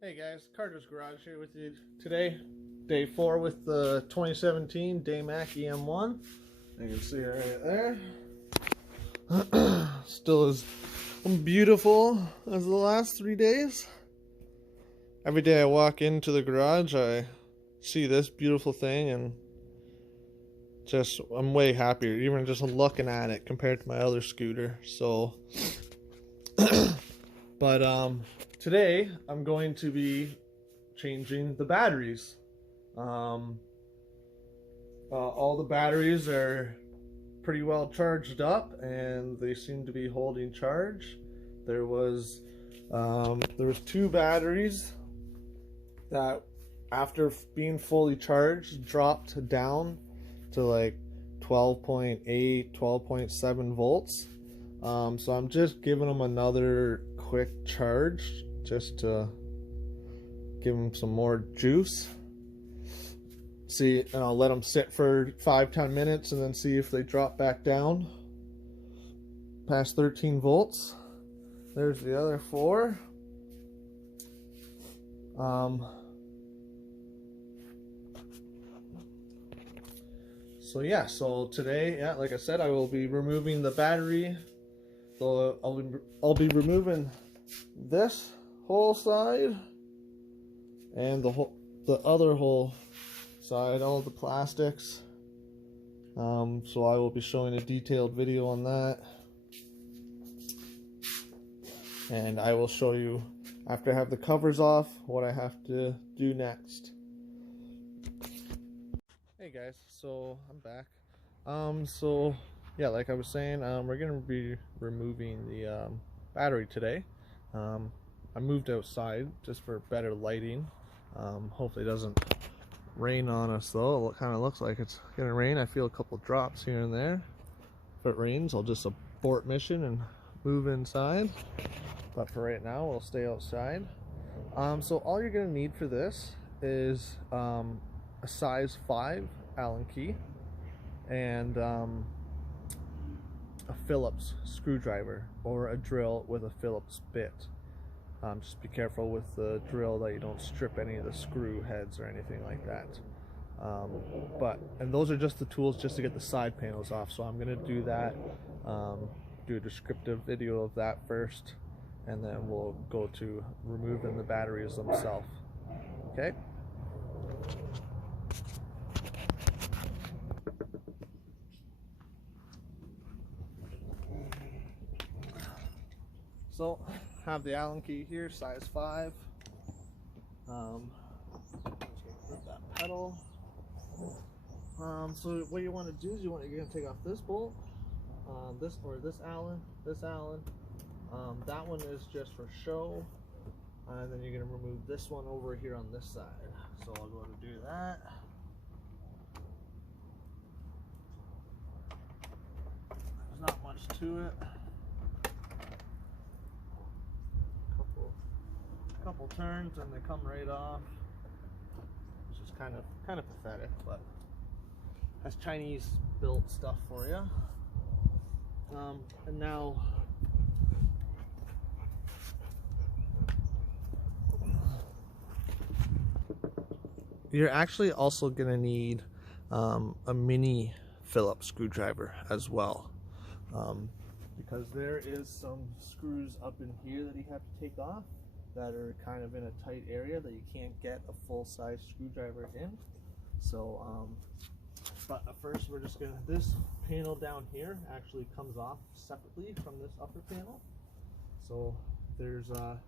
Hey guys, Carter's Garage here with you today. Day 4 with the 2017 Daymak em1. You can see right there. Still as beautiful as the last 3 days. Every day I walk into the garage, I see this beautiful thing and I'm way happier even just looking at it compared to my other scooter. So but today I'm going to be changing the batteries. All the batteries are pretty well charged up and they seem to be holding charge. There was 2 batteries that after being fully charged dropped down to like 12.8 12.7 volts. So I'm just giving them another quick charge just to give them some more juice. See, and I'll let them sit for 5-10 minutes and then see if they drop back down past 13 volts. There's the other 4. So yeah, so today, like I said, I will be removing the battery. So I'll be removing this whole side and the other whole side, all the plastics. So I will be showing a detailed video on that, and I will show you after I have the covers off what I have to do next. Hey guys, so I'm back. So yeah, like I was saying, we're gonna be removing the battery today. I moved outside just for better lighting. Hopefully it doesn't rain on us though. It kind of looks like it's gonna rain. I feel a couple drops here and there. If it rains, I'll just abort mission and move inside, but for right now we'll stay outside. So all you're gonna need for this is a size 5 Allen key and a Phillips screwdriver or a drill with a Phillips bit. Just be careful with the drill that you don't strip any of the screw heads or anything like that. And those are just the tools just to get the side panels off. So I'm gonna do that, do a descriptive video of that first, and then we'll go to removing the batteries themselves. Okay. So have the Allen key here, size 5. Put that pedal. So what you want to do is you're going to take off this bolt, this Allen, that one is just for show, and then you're going to remove this one over here on this side. So I'll go to do that. There's not much to it. Couple turns and they come right off, which is kind of pathetic, but that's Chinese built stuff for you. And now you're actually also gonna need a mini Phillips screwdriver as well, because there is some screws up in here that you have to take off that are kind of in a tight area that you can't get a full-size screwdriver in. So but first we're just gonna, this panel down here actually comes off separately from this upper panel. So there's a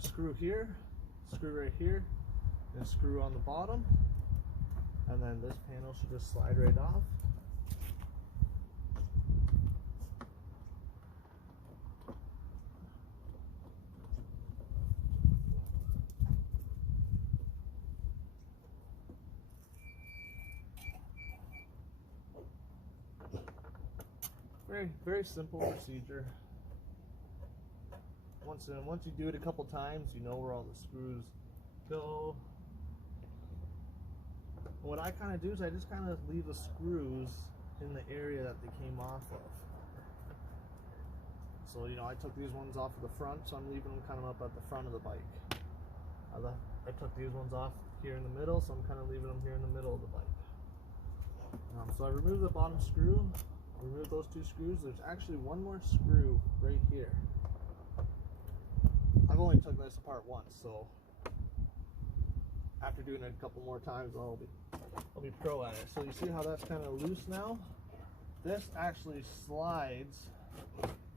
screw here, screw right here, and a screw on the bottom, and then this panel should just slide right off. Very simple procedure. Once you do it a couple times, you know where all the screws go. What I kind of do is I just kind of leave the screws in the area that they came off of. So, you know, I took these ones off of the front, so I'm leaving them kind of up at the front of the bike. I took these ones off here in the middle, so I'm kind of leaving them here in the middle of the bike. So I removed the bottom screw, removed those two screws. There's actually one more screw right here. I've only took this apart once, so after doing it a couple more times, I'll be pro at it. So you see how that's kind of loose now? This actually slides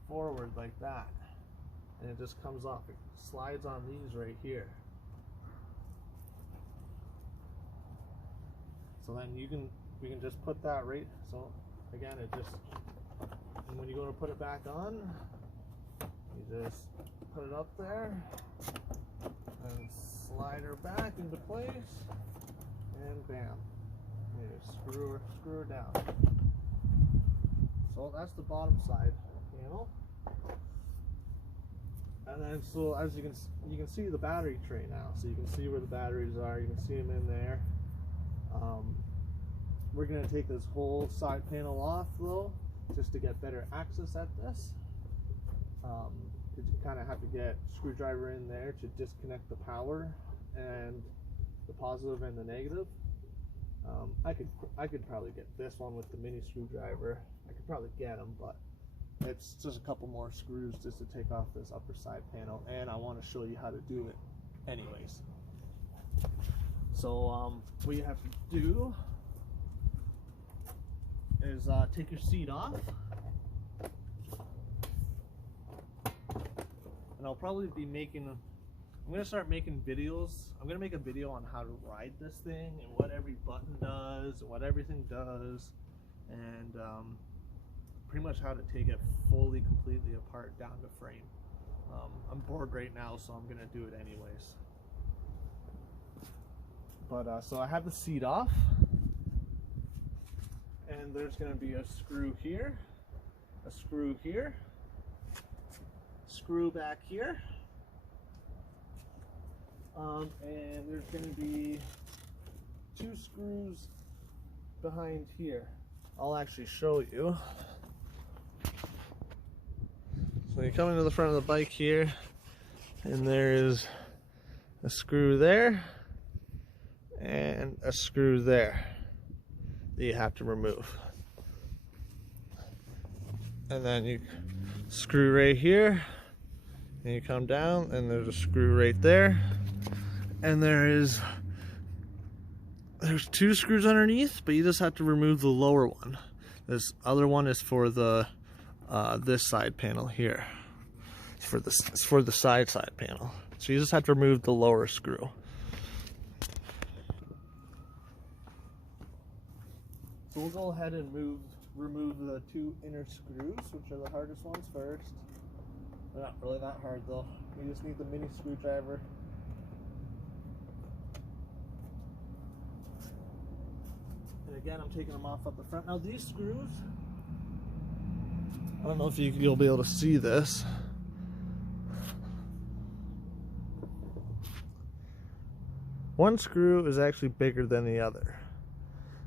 forward like that, and it just comes off. It slides on these right here. So then we can just put that right. So again, and when you go to put it back on, you just put it up there and slide her back into place, and bam, you screw her down. So that's the bottom side panel. And then, so as you can see the battery tray now. So you can see where the batteries are. You can see them in there. We're going to take this whole side panel off though, just to get better access at this. You kind of have to get a screwdriver in there to disconnect the power and the positive and the negative. I could probably get this one with the mini screwdriver. I could probably get them, but it's just a couple more screws just to take off this upper side panel, and I want to show you how to do it anyways. So what you have to do is take your seat off, and I'll probably be I'm going to start making videos. I'm going to make a video on how to ride this thing and what every button does and what everything does, and pretty much how to take it fully, completely apart down to frame. I'm bored right now, so I'm going to do it anyways. But so I have the seat off, and there's going to be a screw here, a screw here, screw back here, and there's going to be 2 screws behind here. I'll actually show you. So you come into the front of the bike here, and there is a screw there and a screw there that you have to remove. And then you screw right here, and you come down, and there's a screw right there, and there's 2 screws underneath, but you just have to remove the lower one. This other one is for the this side panel here. It's for the side panel. So you just have to remove the lower screw. So we'll go ahead and remove the 2 inner screws, which are the hardest ones first. They're not really that hard though. You just need the mini screwdriver. And again, I'm taking them off up the front. Now these screws, I don't know if you'll be able to see this. One screw is actually bigger than the other.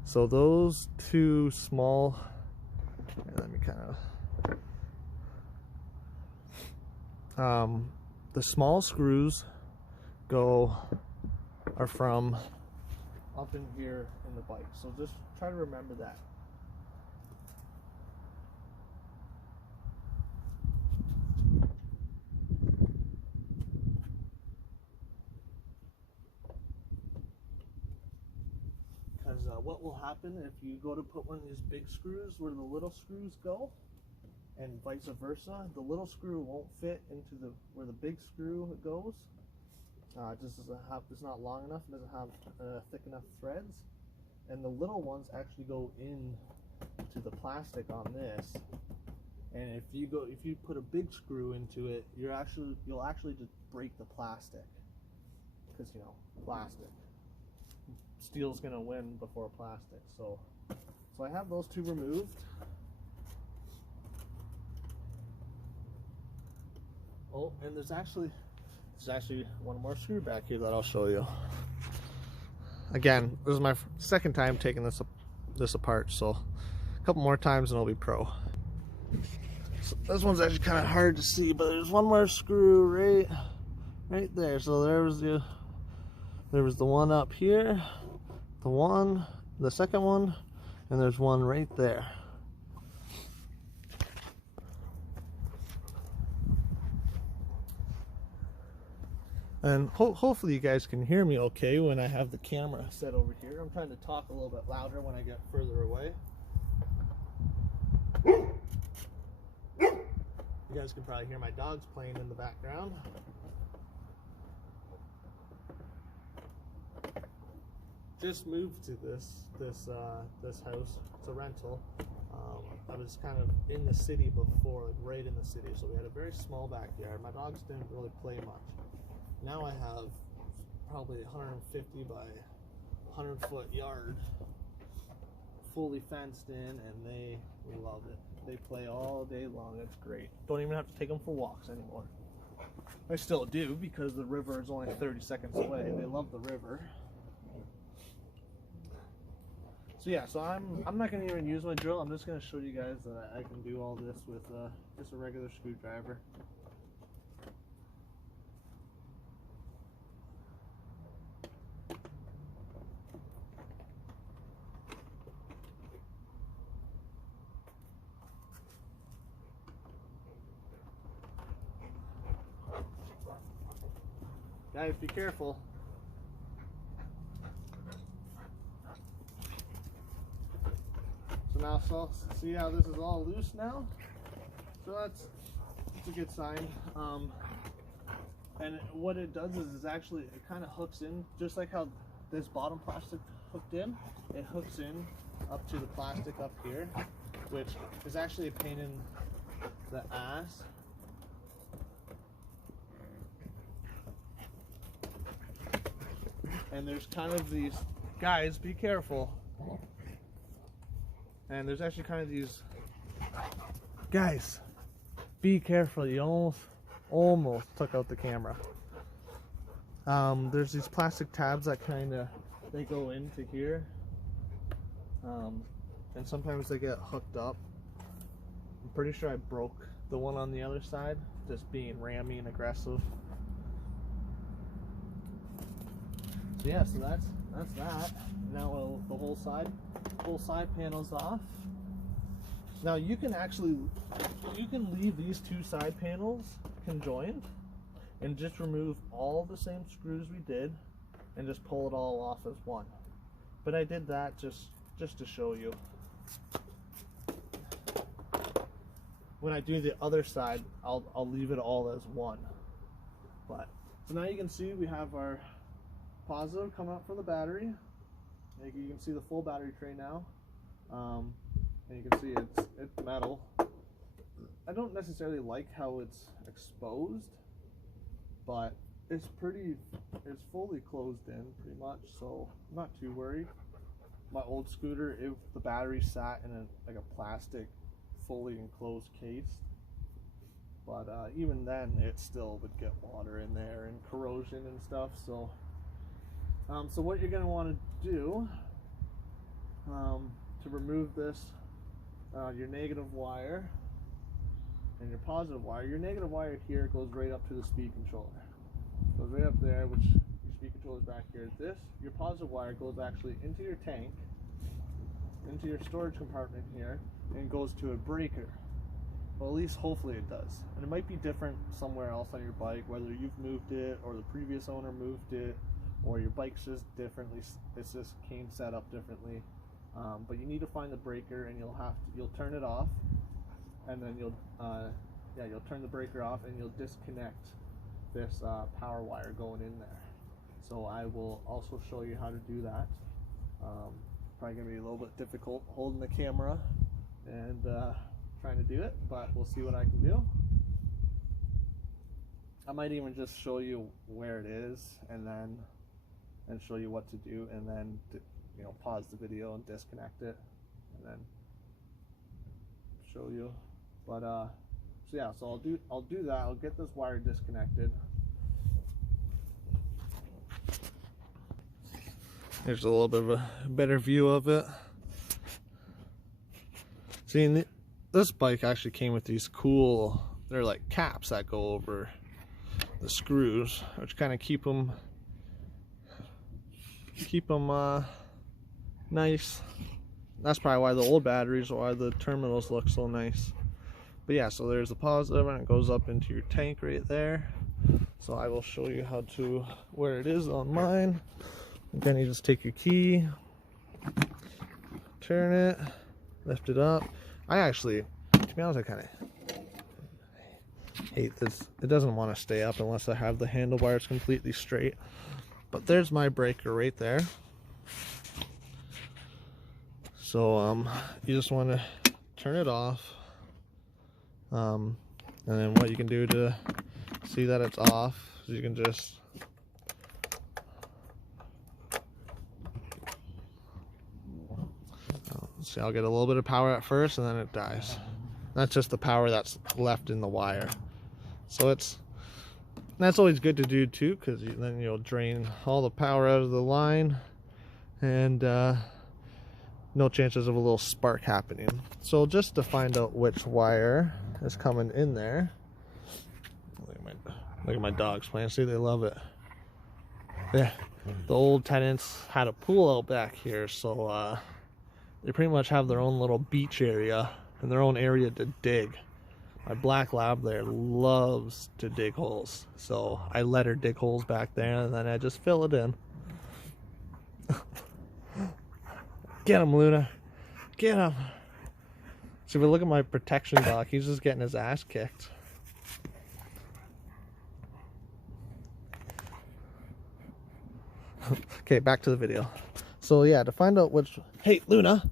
So those 2 small, let me kind of, the small screws are from up in here in the bike. So just try to remember that. What will happen if you go to put one of these big screws where the little screws go, and vice versa, the little screw won't fit into where the big screw goes. It's not long enough, it doesn't have thick enough threads, and the little ones actually go in to the plastic on this. And if you put a big screw into it, you'll actually just break the plastic, because plastic. Steel's gonna win before plastic. So I have those 2 removed. Oh, and there's actually one more screw back here that I'll show you. Again, this is my second time taking this apart, so a couple more times and I'll be pro. So this one's actually kind of hard to see, but there's one more screw right there. So there's There was the one up here, the second one, and there's one right there. And hopefully you guys can hear me okay when I have the camera set over here. I'm trying to talk a little bit louder when I get further away. You guys can probably hear my dogs playing in the background. Just moved to this house. It's a rental. I was kind of in the city before, like right in the city, so we had a very small backyard. My dogs didn't really play much. Now I have probably 150 by 100-foot yard, fully fenced in, and they love it. They play all day long. It's great. Don't even have to take them for walks anymore. I still do because the river is only 30 seconds away. They love the river. So yeah, so I'm not going to even use my drill. I'm just going to show you guys that I can do all this with just a regular screwdriver. Guys, be careful. So now, see how this is all loose now? So that's a good sign. And what it does is actually, it kind of hooks in, just like how this bottom plastic hooked in, it hooks in up to the plastic up here, which is actually a pain in the ass. And there's kind of these, guys, be careful. And there's actually kind of these, guys, be careful. You almost took out the camera. There's these plastic tabs that they go into here. And sometimes they get hooked up. I'm pretty sure I broke the one on the other side, just being rammy and aggressive. So yeah, so that's that. Now the whole side panel's off. Now you can leave these two side panels conjoined and just remove all the same screws we did and just pull it all off as one. But I did that just to show you. When I do the other side, I'll leave it all as one. But so now you can see we have our positive come out from the battery. You can see the full battery tray now, and you can see it's metal. I don't necessarily like how it's exposed, but it's fully closed in pretty much, so I'm not too worried. My old scooter, the battery sat in like a plastic fully enclosed case, but even then it still would get water in there and corrosion and stuff. So so what you're going to want to do to remove this, your negative wire and your positive wire. Your negative wire here goes right up to the speed controller. Goes right up there, which your speed controller is back here. Your positive wire goes actually into your tank, into your storage compartment here, and goes to a breaker. Well, at least hopefully it does. And it might be different somewhere else on your bike, whether you've moved it or the previous owner moved it, or your bike's just differently, it's just came set up differently. But you need to find the breaker, and you'll turn it off, and then you'll turn the breaker off, and you'll disconnect this power wire going in there. So I will also show you how to do that. Probably gonna be a little bit difficult holding the camera and trying to do it, but we'll see what I can do. I might even just show you where it is and show you what to do, and then pause the video and disconnect it and then show you. But so yeah, so I'll do that. I'll get this wire disconnected. Here's a little bit of a better view of it. See, this bike actually came with these cool, they're like caps that go over the screws, which kind of keep them keep them nice. That's probably why the old batteries, or why the terminals look so nice. But yeah, so there's the positive, and it goes up into your tank right there. So I will show you how to, where it is on mine. Again, you just take your key, turn it, lift it up. I actually, to be honest, I kind of hate this. It doesn't want to stay up unless I have the handlebars completely straight. But there's my breaker right there. So you just want to turn it off. And then what you can do to see that it's off is you can just see, I'll get a little bit of power at first and then it dies. That's just the power that's left in the wire. So that's always good to do too, because then you'll drain all the power out of the line, and no chances of a little spark happening. So just to find out which wire is coming in there, look at my dogs playing. See, they love it. Yeah, the old tenants had a pool out back here, so they pretty much have their own little beach area and their own area to dig. My black lab there loves to dig holes, so I let her dig holes back there, and then I just fill it in. Get him, Luna. Get him. See, but look at my protection dog. He's just getting his ass kicked. Okay, back to the video. So yeah, to find out which... Hey, Luna!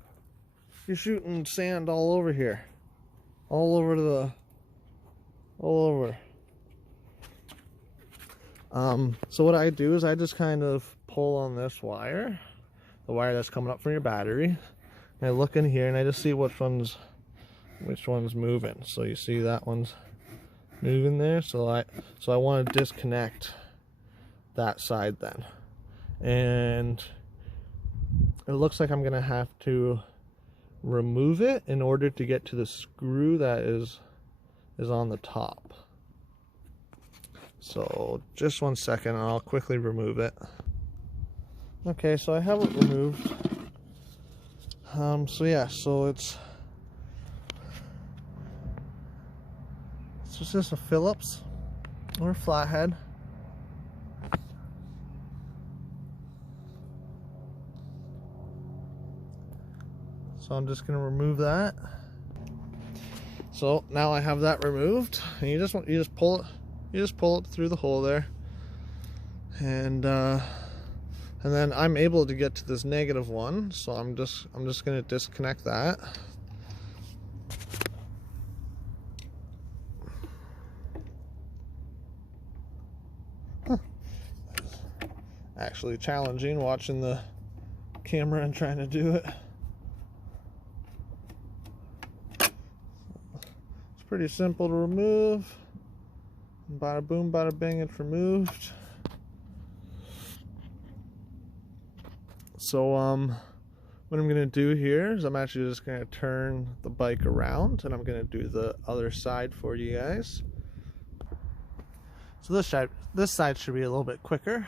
You're shooting sand all over here. All over. So what I do is I just kind of pull on this wire, the wire that's coming up from your battery, and I look in here and I just see which one's moving. So you see that one's moving there, so I want to disconnect that side then. And it looks like I'm gonna have to remove it in order to get to the screw that is on the top. So just 1 second and I'll quickly remove it. Okay, so I have it removed. So yeah, so it's just a Phillips or a flathead. So I'm just going to remove that. So now I have that removed, and you just pull it through the hole there, and then I'm able to get to this negative one. So I'm just going to disconnect that. Actually challenging watching the camera and trying to do it. Pretty simple to remove. Bada boom, bada bing, it's removed. So what I'm gonna do here is I'm actually just gonna turn the bike around, and I'm gonna do the other side for you guys. So this side should be a little bit quicker.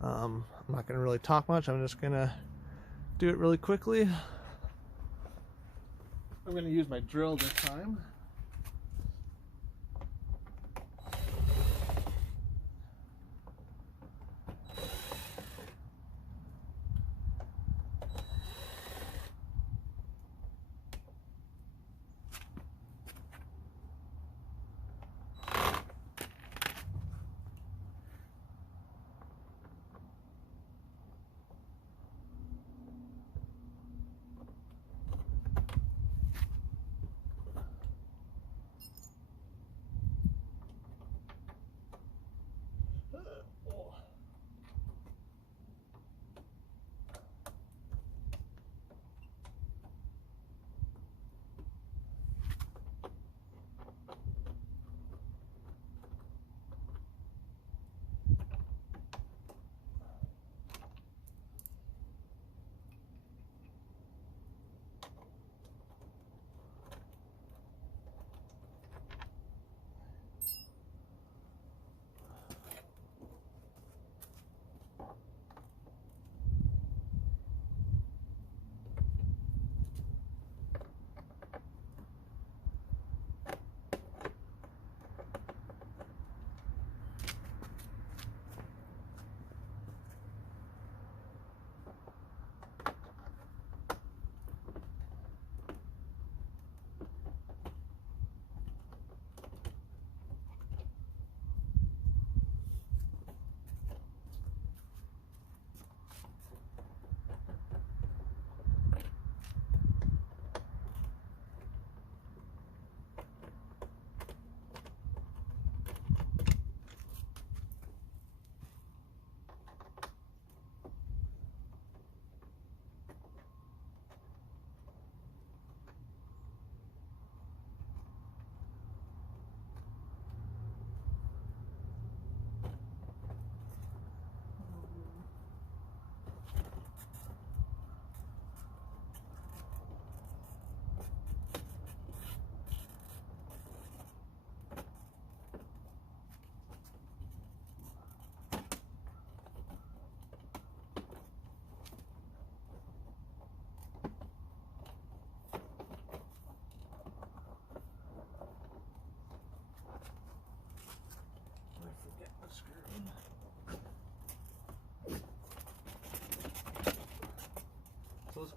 I'm not gonna really talk much. I'm just gonna do it really quickly. I'm gonna use my drill this time.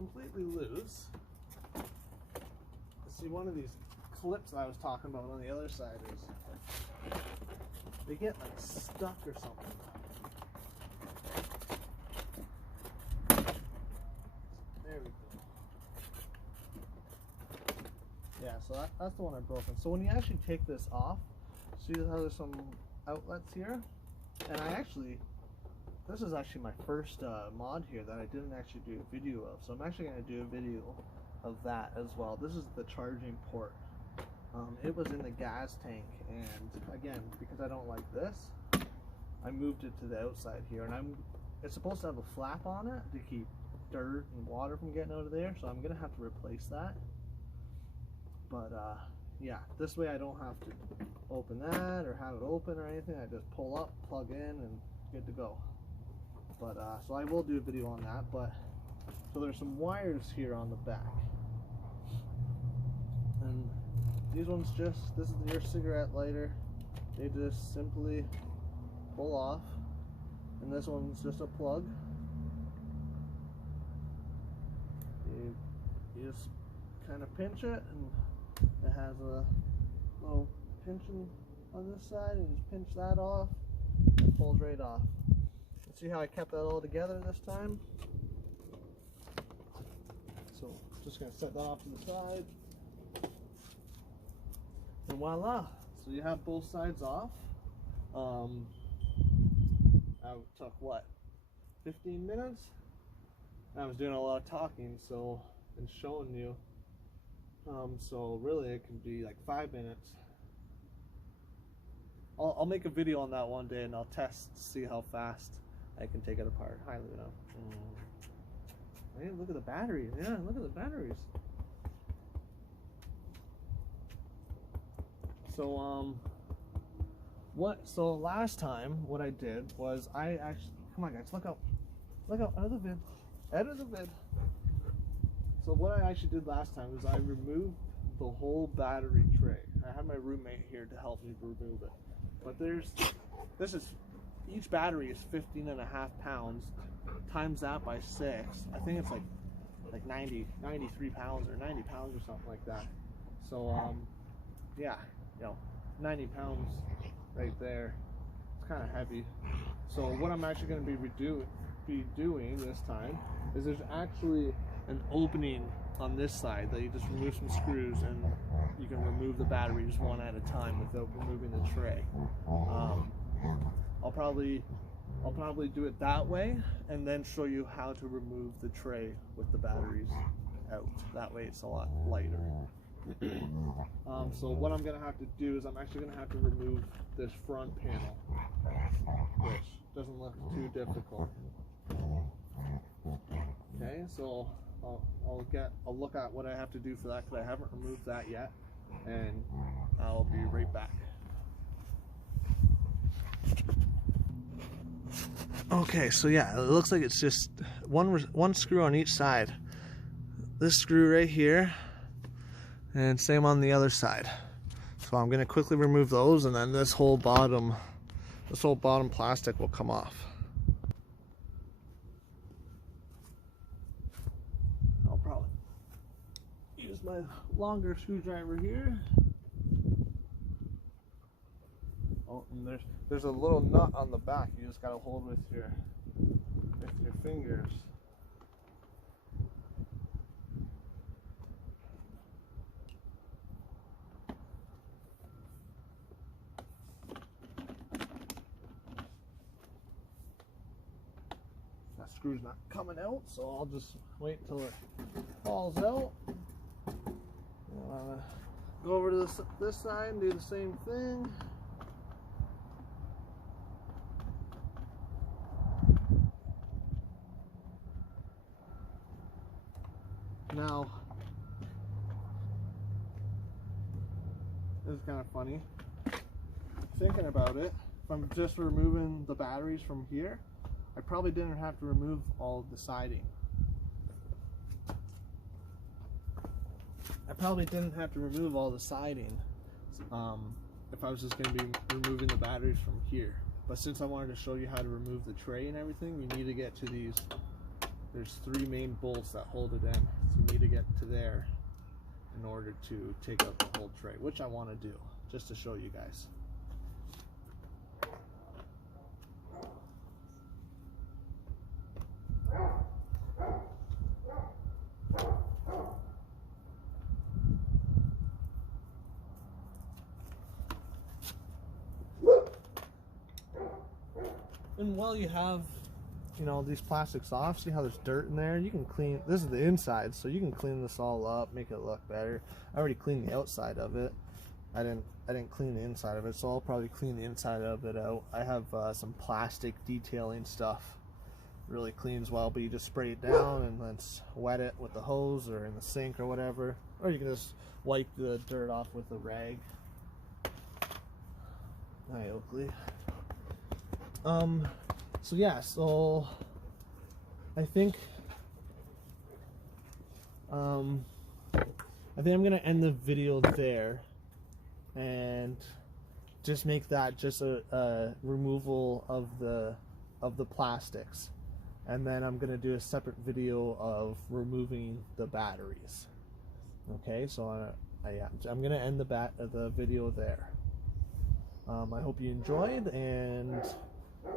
completely loose. See, one of these clips that I was talking about on the other side is they get like stuck or something. There we go. Yeah, so that's the one I've broken. So when you actually take this off, see how there's some outlets here? And this is actually my first mod here that I didn't actually do a video of. So I'm actually going to do a video of that as well. This is the charging port. It was in the gas tank, and again, because I don't like this, I moved it to the outside here, and it's supposed to have a flap on it to keep dirt and water from getting out of there, so I'm gonna have to replace that. But yeah, this way I don't have to open that or have it open or anything. I just pull up, plug in, and good to go. But so I will do a video on that. But so there's some wires here on the back, and these ones this is your cigarette lighter. They just simply pull off, and this one's just a plug. You just kind of pinch it, and it has a little pinching on this side, and just pinch that off, it pulls right off. See how I kept that all together this time? So just gonna set that off to the side, and voila! So you have both sides off. I took what, 15 minutes? I was doing a lot of talking, so, and showing you. So really it can be like 5 minutes. I'll make a video on that one day, and I'll test to see how fast I can take it apart. Hi, Luna. Hey, look at the batteries. Yeah, look at the batteries. So so last time what I did was I actually, come on guys, look out, out of the vid, So what I actually did last time was I removed the whole battery tray. I had my roommate here to help me remove it. But each battery is 15.5 pounds, times that by 6. I think it's like 93 pounds or 90 pounds or something like that. So yeah, 90 pounds right there. It's kind of heavy. So what I'm actually going to be doing this time is there's actually an opening on this side that you just remove some screws, and you can remove the batteries one at a time without removing the tray. I'll probably do it that way, and then show you how to remove the tray with the batteries out. That way it's a lot lighter. So what I'm gonna have to do is I'm actually gonna have to remove this front panel, which doesn't look too difficult. Okay, so I'll look at what I have to do for that, because I haven't removed that yet, and I'll be right back. Okay, so yeah, it looks like it's just one screw on each side. This screw right here, and same on the other side. So I'm gonna quickly remove those, and then this whole bottom plastic will come off. I'll probably use my longer screwdriver here. Oh, and there's a little nut on the back you just gotta hold with your fingers. That screw's not coming out, so I'll just wait till it falls out. Go over to this side and do the same thing. Now, this is kind of funny. Thinking about it, if I'm just removing the batteries from here, I probably didn't have to remove all of the siding. I probably didn't have to remove all the siding if I was just going to be removing the batteries from here. But since I wanted to show you how to remove the tray and everything, you need to get to these there's 3 main bolts that hold it in. So you need to get to there in order to take out the whole tray, which I want to do just to show you guys. And while you have, you know, these plastics off, see how there's dirt in there? You can clean, this is the inside, so you can clean this all up, make it look better. I already cleaned the outside of it. I didn't clean the inside of it, so I'll probably clean the inside of it out. I have some plastic detailing stuff. Really cleans well, but you just spray it down and then wet it with the hose or in the sink or whatever. Or you can just wipe the dirt off with a rag. Hi, Oakley. So yeah, so I think I'm gonna end the video there and just make that just a removal of the plastics, and then I'm gonna do a separate video of removing the batteries. Okay, so I'm gonna end the video there. I hope you enjoyed, and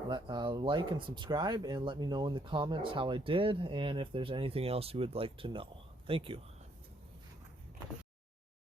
like and subscribe, and let me know in the comments how I did and if there's anything else you would like to know. Thank you.